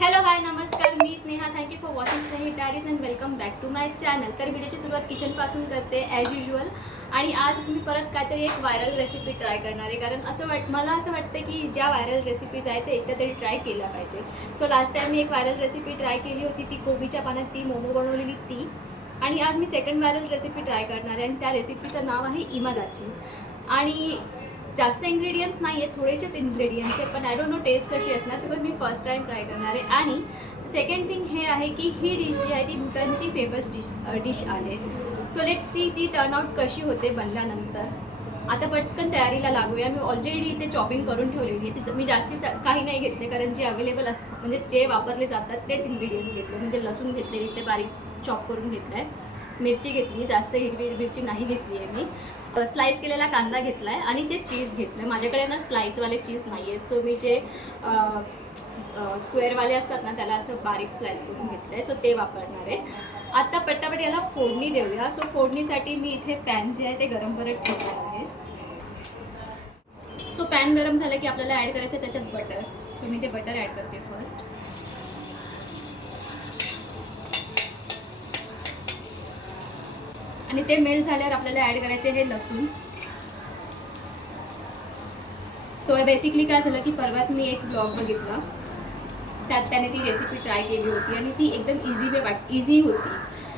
Hello hi नमस्कार, मी Sneha. Thank you for watching Snehi Diaries and welcome back to my channel. तर व्हिडिओची सुरुवात किचनपासून करते ॲज युजल. आणि आज मी परत काहीतरी एक व्हायरल रेसिपी ट्राय करणार आहे, कारण मला असं वाटतं की ज्या व्हायरल रेसिपीज आहेत ते एकदा तरी ट्राय केल्या पाहिजे. सो लास्ट टाईम मी एक व्हायरल रेसिपी ट्राय केली होती, ती कोबीच्या पाण्यात ती मोमो बनवलेली ती. आणि आज मी सेकंड व्हायरल रेसिपी ट्राय करणार आहे आणि त्या रेसिपीचं नाव आहे इमादाची. आणि जास्त इंग्रेडियंट्स नाही आहेत, थोडेसेच इंग्रेडियंट्स आहेत, पण आय डोंट नो टेस्ट कशी असणार, because me first time try करणार आहे. आणि सेकंड थिंग हे आहे की ही डिश जी आहे ती भूटानची फेमस डिश आहे. सो लेट्स सी ती टर्नआउट कशी होते बनल्यानंतर. आता पटकन तयारीला लागूया. मी ऑलरेडी इथे चॉपिंग करून ठेवलेली आहे. मी जास्ती काही नाही घेतले, कारण जे अवेलेबल असतात म्हणजे जे वापरले जातात तेच इंग्रेडियंट्स घेतले. म्हणजे लसूण घेतलेली ते बारीक चॉप करून घेतलं आहे, मिरची घेतली, जास्त हिरवी मिरची नाही घेतली आहे मी, स्लाइस केलेला कांदा घेतला आहे आणि ते चीज घेतलं आहे. माझ्याकडे ना स्लाइसवाले चीज नाही आहे, सो मी जे स्क्वेअरवाले असतात ना त्याला असं बारीक स्लाइस करून घेतलं आहे, सो ते वापरणार आहे. आता पटापट याला फोडणी देऊया. सो फोडणीसाठी मी इथे पॅन जे आहे ते गरम करत ठेवणार आहे. सो पॅन गरम झालं की आपल्याला ॲड करायचं त्याच्यात बटर. सो मी ते बटर ॲड करते फर्स्ट. आणि ते मेल्ट झाल्यावर आपल्याला ॲड करायचे हे लसूण. सो बेसिकली काय झालं की परवाच मी एक ब्लॉग बघितला, त्याने ती रेसिपी ट्राय केली होती आणि ती एकदम इझी होती.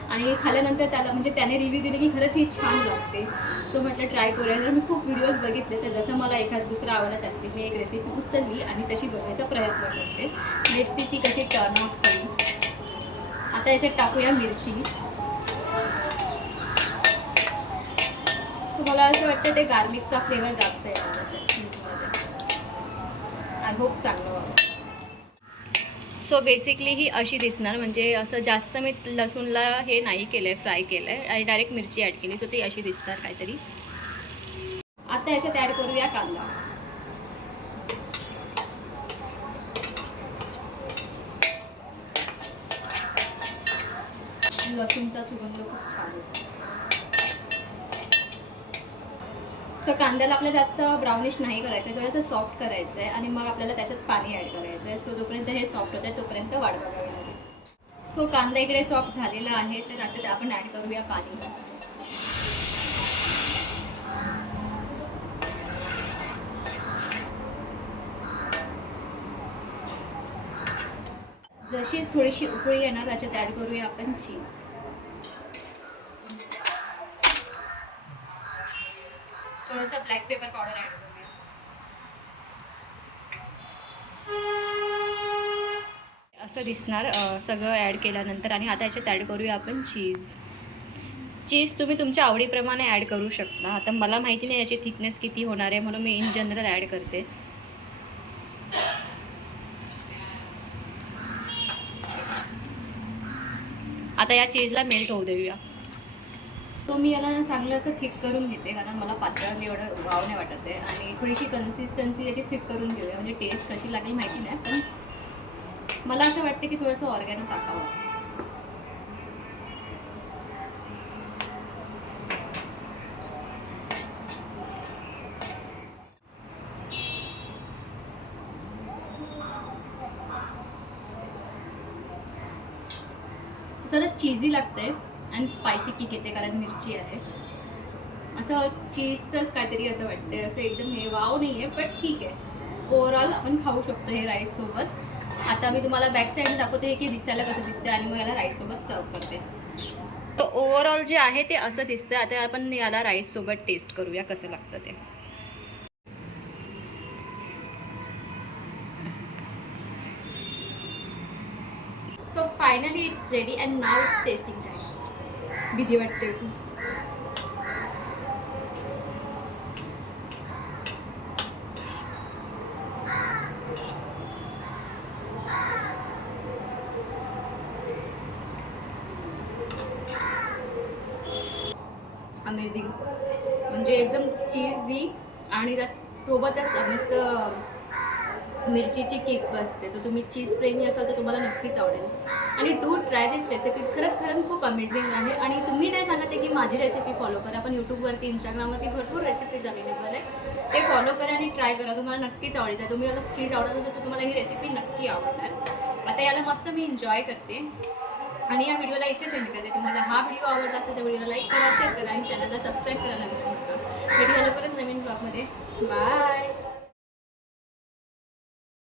आणि खाल्यानंतर त्याने रिव्ह्यू दिले की खरंच ही छान लागते. सो म्हटलं ट्राय करूया. तर मी खूप व्हिडिओज बघितले, तर जसं मला एखाद दुसरा आवडला त्यातली मी एक रेसिपी उचलली आणि तशी बनवायचा प्रयत्न करते. मिरची ती कशी टर्न आउट करू. आता याच्यात टाकूया मिरची. सो मला असं वाटतं ते गार्लिकचा फ्लेवर जास्त आहे त्याच्यात चीजमध्ये. आय होप चांगलं व्हावं. सो बेसिकली ही अशी दिसणार, म्हणजे असं जास्त मी लसूणला हे नाही केलं आहे, फ्राय केलं आहे आणि डायरेक्ट मिरची ॲड केली. सो ती अशी दिसणार काहीतरी. आता याच्यात ॲड करूया कांदा. लसूणचा सुगंध खूप छान होतो. सो कांद्याला आपल्याला जास्त ब्राउनिश नाही करायचं आहे, थोडंसं सॉफ्ट करायचं आहे आणि मग आपल्याला त्याच्यात पाणी ॲड करायचं आहे. सो जोपर्यंत हे सॉफ्ट होतं आहे तोपर्यंत वाट बघावी लागेल. सो कांदा इकडे सॉफ्ट झालेला आहे, तर त्याच्यात आपण ॲड करूया पाणी. जशीच थोडीशी उकळी येणार त्याच्यात ॲड करूया आपण चीज. थोडंसं ब्लॅक पेपर पावडर ॲड करूया. असं दिसणार सगळं ॲड केल्यानंतर. आणि आता याच्यात ॲड करूया आपण चीज. चीज तुम्ही तुमच्या आवडीप्रमाणे ॲड करू शकता. आता मला माहिती नाही याची थिकनेस किती होणार आहे, म्हणून मी इन जनरल ॲड करते. आता या चीजला मेल्ट होऊ देऊया. तो मी याला चांगलं असं थिक करून घेते, कारण मला पातळ एवढं वाव नाही वाटत आहे. आणि थोडीशी कन्सिस्टन्सी याची थिक करून घेऊया, म्हणजे टेस्ट कशी लागेल माहिती नाही, पण मला असं वाटतं की थोडंसं ऑर्गॅनो टाकावं. जरा चीजी लागतंय आणि स्पायसी किक येते, कारण मिरची आहे. असं चीजचंच काहीतरी असं वाटतंय, असं एकदम हे वाव नाही आहे, बट ठीक आहे. ओव्हरऑल आपण खाऊ शकतो हे राईससोबत. आता मी तुम्हाला बॅक साईड दाखवते हे की दिसायला कसं दिसते आणि मग याला राईससोबत सर्व करते. तर ओव्हरऑल जे आहे ते असं दिसतं. आता आपण याला राईससोबत टेस्ट करूया कसं लागतं ते. So finally it's ready and now it's testing time. भीती वाटते. अमेझिंग, म्हणजे एकदम चीजी आणि सोबतच नुसतं मिरचीची किक बसते. तर तुम्ही चीज प्रेमी असाल तर तुम्हाला नक्कीच आवडेल. आणि डू ट्राय दिस रेसिपी. खरंच खूप अमेझिंग आहे. आणि तुम्ही नाही सांगत आहे की माझी रेसिपी फॉलो करा, पण यूट्यूबवरती इंस्टाग्रामवरती भरपूर रेसिपीज अवेलेबल आहे, ते फॉलो करा आणि ट्राय करा. तुम्हाला नक्कीच आवडेल. जर तुम्ही आता चीज आवडत असेल तर तुम्हाला ही रेसिपी नक्की आवडणार. आता याला मस्त मी एन्जॉय करते आणि या व्हिडिओला इथेच एंड करते. तुम्हाला हा व्हिडिओ आवडला असेल तर व्हिडिओला लाईक करा, शेअर करा आणि चॅनलला सबस्क्राईब करायला विसरू नका. भेटूया लवकरच नवीन ब्लॉगमध्ये. बाय.